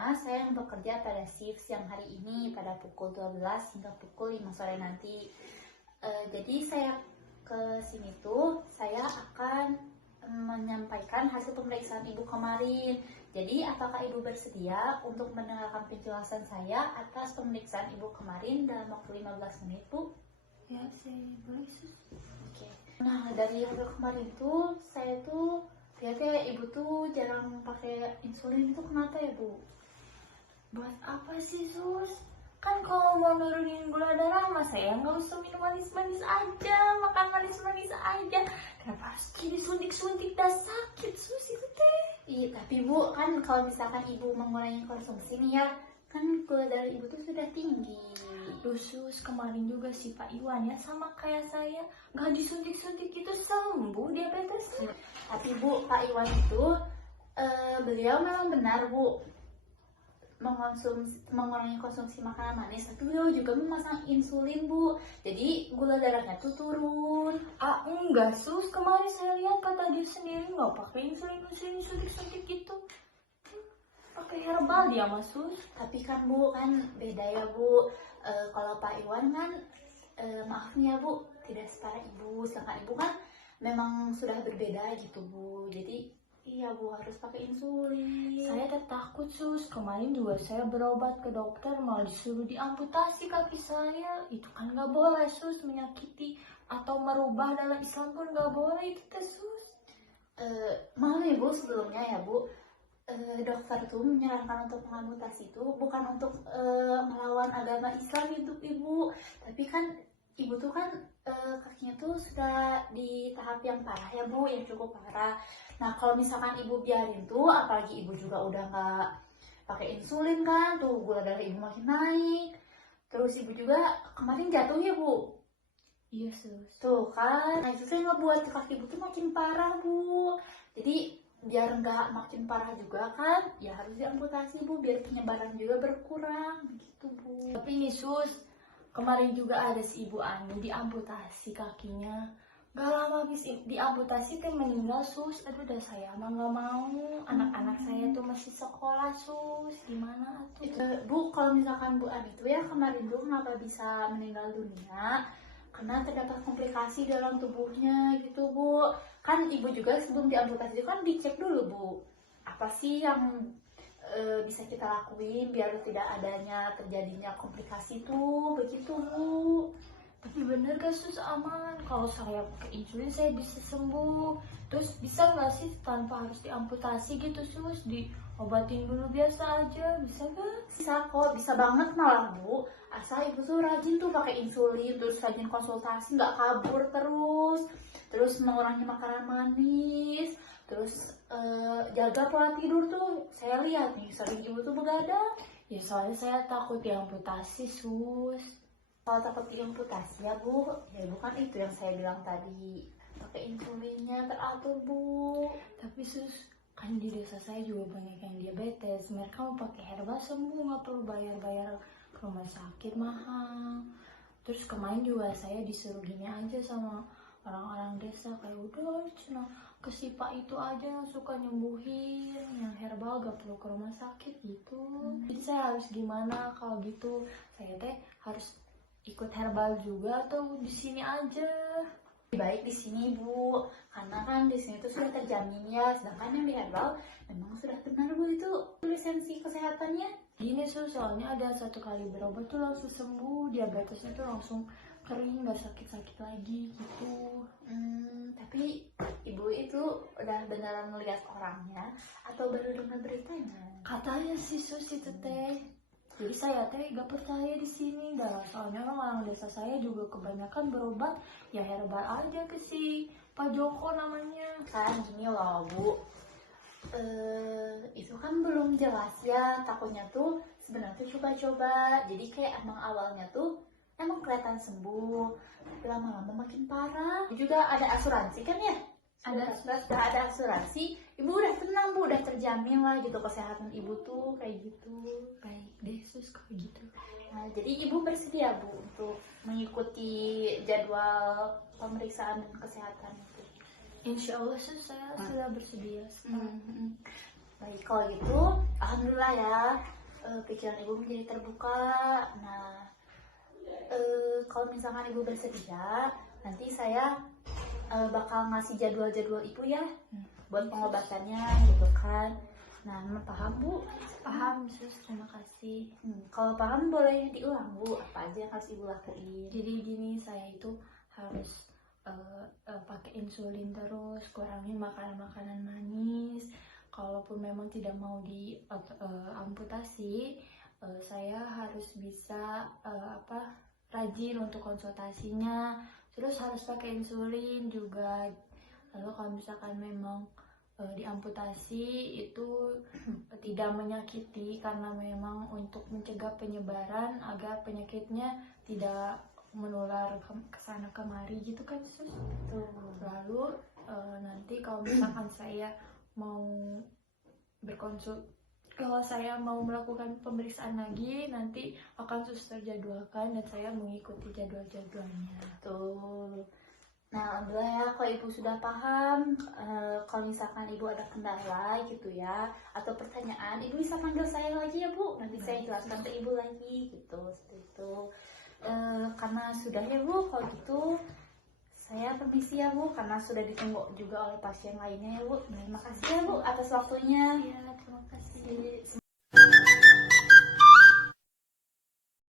karena saya yang bekerja pada shift siang hari ini pada pukul 12 hingga pukul 5 sore nanti. Jadi saya ke sini tuh saya akan menyampaikan hasil pemeriksaan ibu kemarin. Jadi apakah ibu bersedia untuk mendengarkan penjelasan saya atas pemeriksaan ibu kemarin dalam waktu 15 menit, Bu? Ya, saya boleh, Sus. Oke. Nah, dari hasil kemarin tuh saya tuh lihat ya ibu tuh jarang pakai insulin, itu kenapa ya, Bu? Buat apa sih, Sus? Kan kalau mau nurunin gula darah mah saya nggak usah minum manis-manis aja, makan manis-manis aja. Kenapa harus disuntik-suntik dan sakit, Sus, itu teh? Iya, tapi Bu, kan kalau misalkan ibu mengurangi konsumsi nih ya, kan gula darah ibu tuh sudah tinggi. Duh, Sus, kemarin juga si Pak Iwan ya sama kayak saya, nggak disuntik-suntik itu sembuh diabetesnya. Tapi Bu, Pak Iwan itu beliau memang benar Bu mengurangi konsumsi makanan manis, tapi beliau juga memasang insulin Bu, jadi gula darahnya tuh turun. Ah, enggak, Sus, kemarin saya lihat kata dia sendiri nggak pakai insulin suntik-suntik gitu. Pakai herbal dia mah, Sus. Tapi kan Bu, kan beda ya Bu. Kalau Pak Iwan kan maaf nih ya Bu, tidak setara ibu, sedangkan ibu kan memang sudah berbeda gitu Bu, jadi iya Bu harus pakai insulin. Saya udah takut, Sus. Kemarin juga saya berobat ke dokter malah disuruh diamputasi kaki saya. Itu kan nggak boleh, Sus, menyakiti atau merubah dalam Islam pun nggak boleh itu teh, Sus. Maaf ya Bu, sebelumnya ya Bu, dokter tuh menyarankan untuk mengamputasi itu bukan untuk melawan agama Islam itu Ibu, tapi kan Ibu tuh kan kakinya tuh sudah di tahap yang parah ya Bu, yang cukup parah. Nah kalau misalkan Ibu biarin tuh, apalagi Ibu juga udah nggak pakai insulin kan, tuh gula darah Ibu makin naik. Terus Ibu juga kemarin jatuh ya Bu. Iya, Sus. Tuh kan, nah itu saya ngebuat kaki Ibu tuh makin parah Bu. Jadi biar nggak makin parah juga kan, ya harus diamputasi Bu, biar penyebaran juga berkurang gitu Bu. Tapi nih, Sus, kemarin juga ada si Ibu Ani diamputasi kakinya. Gak lama habis diamputasi teh meninggal, Sus. Aduh, udah saya mah nggak mau. Anak-anak saya tuh masih sekolah, Sus. Gimana tuh? Bu, kalau misalkan Bu Ani tuh ya kemarin tuh kenapa bisa meninggal dunia? Karena terdapat komplikasi dalam tubuhnya gitu Bu. Kan Ibu juga sebelum diamputasi itu kan dicek dulu Bu, apa sih yang bisa kita lakuin biar tidak adanya terjadinya komplikasi tuh, begitu Bu. Tapi bener gak, Sus, aman? Kalau saya pakai insulin saya bisa sembuh. Terus bisa gak sih tanpa harus diamputasi gitu, Sus? Diobatin dulu biasa aja, bisa gak? Bisa kok, bisa banget malah Bu. Asal Ibu tuh rajin tuh pakai insulin, terus rajin konsultasi, nggak kabur terus mengurangi makanan manis, terus jaga pola tidur tuh. Saya lihat nih sering Ibu tuh begadang. Ya soalnya saya takut diamputasi, Sus. Kalau takut diamputasi ya Bu, ya bukan itu yang saya bilang tadi, pakai insulinnya teratur Bu. Tapi, Sus, kan di desa saya juga banyak yang diabetes. Mereka mau pakai herbal sembuh, nggak perlu bayar-bayar ke rumah sakit mahal. Terus kemarin juga saya disuruh gini aja sama orang-orang desa, kayak udah cuma ke si Pak itu aja yang suka nyembuhin, yang herbal gak perlu ke rumah sakit gitu. Jadi saya harus gimana kalau gitu? Saya teh harus ikut herbal juga atau di sini aja? Lebih baik di sini Bu, karena kan di sini tuh sudah terjamin ya, sedangkan yang di herbal memang sudah benar Bu itu lisensi kesehatannya. Gini, Sus, soalnya ada satu kali berobat tuh langsung sembuh, diabetesnya tuh langsung kering, gak sakit-sakit lagi gitu. Tapi Ibu itu udah beneran ngeliat orangnya atau baru dengar beritanya? Katanya sih, Sus, itu teh. Jadi saya teh gak percaya di sini dah, soalnya kan orang desa saya juga kebanyakan berobat ya herbal aja ke si Pak Joko namanya. Kan gini loh Bu, itu kan belum jelas ya, takutnya tuh sebenarnya coba-coba, jadi kayak emang awalnya tuh emang kelihatan sembuh, tapi lama-lama makin parah. Juga ada asuransi kan ya? Sudah ada asuransi, Ibu udah tenang Bu, udah terjamin lah gitu kesehatan Ibu tuh kayak gitu. Baik deh, Sus, kalau gitu. Nah, jadi Ibu bersedia Bu untuk mengikuti jadwal pemeriksaan dan kesehatan itu? Insya Allah, Sus, saya sudah bersedia. Baik, kalau gitu, alhamdulillah ya, pikiran ibu menjadi terbuka. Nah, kalau misalkan ibu bersedia, nanti saya bakal ngasih jadwal-jadwal ibu ya, buat pengobatannya gitu kan. Nah, paham bu? Paham sus, terima kasih. Kalau paham boleh diulang bu, apa aja yang harus ibu lakuin? Jadi gini, saya itu harus pakai insulin terus, kurangin makanan-makanan manis. Kalaupun memang tidak mau di amputasi, saya harus bisa rajin untuk konsultasinya. Terus harus pakai insulin juga. Lalu kalau misalkan memang diamputasi itu tidak menyakiti, karena memang untuk mencegah penyebaran agar penyakitnya tidak menular ke sana kemari gitu kan sus. Lalu nanti kalau misalkan saya mau kalau saya mau melakukan pemeriksaan lagi, nanti akan suster jadwalkan dan saya mengikuti jadwal-jadwalnya. Betul. Nah, alhamdulillah ya, kalau ibu sudah paham, kalau misalkan ibu ada kendala gitu ya, atau pertanyaan, ibu bisa panggil saya lagi ya bu, nanti saya jelaskan ke ibu lagi gitu, seperti itu. Karena sudah ya bu, kalau gitu saya permisi ya bu, karena sudah ditunggu juga oleh pasien lainnya ya bu. Terima kasih ya bu atas waktunya. Iya, terima kasih.